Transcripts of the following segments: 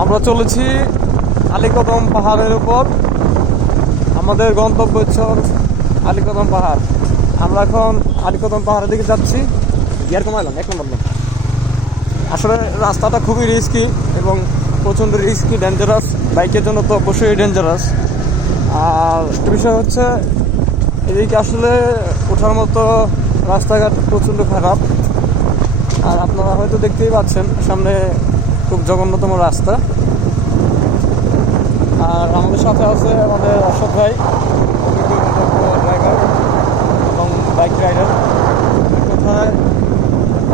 আমরা চলেছি আলিকদম পাহাড়ের উপর। আমাদের গন্তব্য হচ্ছে আলিকদম পাহাড়। আমরা এখন আলিকদম পাহাড়ের দিকে যাচ্ছি। গিয়ার কমাইলাম এক নম্বর। আসলে রাস্তাটা খুবই রিস্কি এবং প্রচণ্ড রিস্কি ডেঞ্জারাস বাইকের জন্য তো অবশ্যই ডেঞ্জারাস আর বিষয় হচ্ছে, এদিকে আসলে ওঠার মতো রাস্তাঘাট প্রচণ্ড খারাপ। আর আপনারা হয়তো দেখতেই পাচ্ছেন, সামনে খুব জঘন্যতম রাস্তা। আর আমাদের সাথে আছে আমাদের অশোক ভাই। ড্রাইভার এবং বাইক রাইডার কোথায়?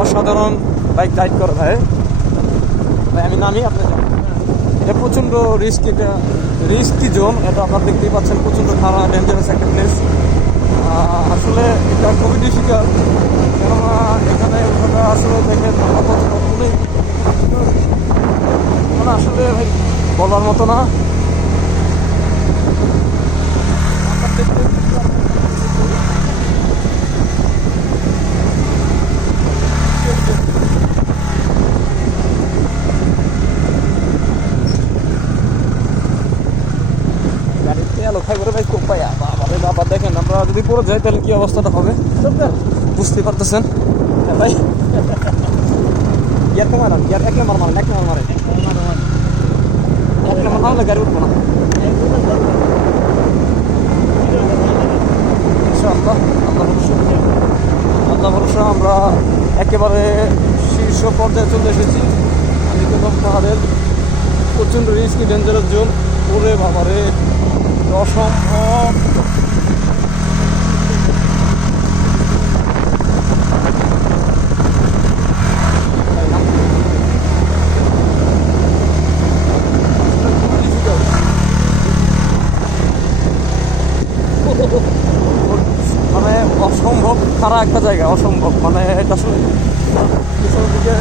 অসাধারণ বাইক রাইড করে ভাই। আমি নামি, আপনি যান। এটা প্রচণ্ড রিস্ক এটা রিস্কি জোন এটা আপনারা দেখতেই পাচ্ছেন, প্রচণ্ড খারাপ ডেঞ্জারাস একটা প্লেস আসলে এটা খুবই ডিফিকাল্ট কেননা এখানে ওখানে আসলে দেখেন আপাতত নেই মানে আসলে ভাই বলার মতো না। আলো খাই করে ভাই খুব পাই। বাবা রে বাবা দেখেন আমরা যদি পড়ে যাই তাহলে কি অবস্থাটা হবে? বুঝতে পারতেছেন? হ্যাঁ ভাই। ইয়ার কমার ইয়ার এক নম্বর মারেন এক নম্বর মারেন। এক নম্বর ভরসা আমরা একেবারে শীর্ষ পর্যায়ে চলে এসেছি আলিকদম পাহাড়ের প্রচণ্ড রিস্কি ডেঞ্জারাস জোন ওরে বাবারে অসম্ভব মানে অসম্ভব খারাপ একটা জায়গা, অসম্ভব। মানে এটা পিছনের দিকে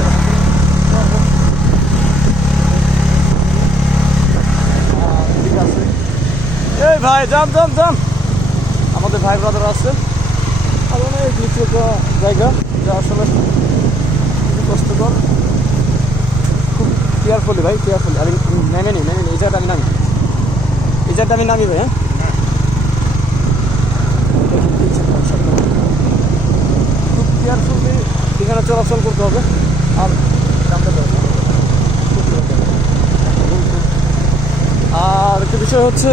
এই ভাই, যান যান যান। আমাদের ভাই ব্রাদার আছে। জায়গা যা আসলে কষ্টকর। খুব কেয়ারফুলি ভাই কেয়ারফুলি আর নেমে নি নেমে নি এই জায়গাটা আমি নামি। এই জায়গাটা আমি নামি ভাই হ্যাঁ দেখি কি হচ্ছে, সমস্যা নেই। খুব কেয়ারফুলি এখানে চলাচল করতে হবে। আর আর একটা বিষয় হচ্ছে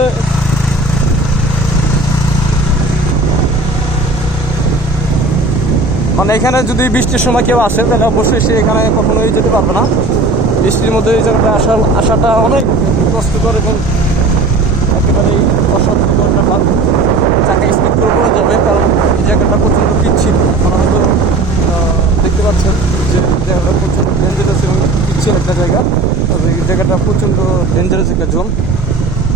মানে এখানে যদি বৃষ্টির সময় কেউ আসে, তাহলে অবশ্যই সে এখানে কখনোই যেতে পারবে না। বৃষ্টির মধ্যে এই জায়গাটা আসা আসাটা অনেক কষ্টকর এবং একেবারেই অসাধ্যকর ব্যাপার। চাকা স্পিড করে যাবে, কারণ এই জায়গাটা প্রচণ্ড পিচ্ছিল মানে হয়তো আহ, দেখতে পাচ্ছেন যে জায়গাটা প্রচণ্ড ডেঞ্জারাস এবং পিচ্ছিল একটা জায়গা। তবে এই জায়গাটা প্রচণ্ড ডেঞ্জারাস একটা জোন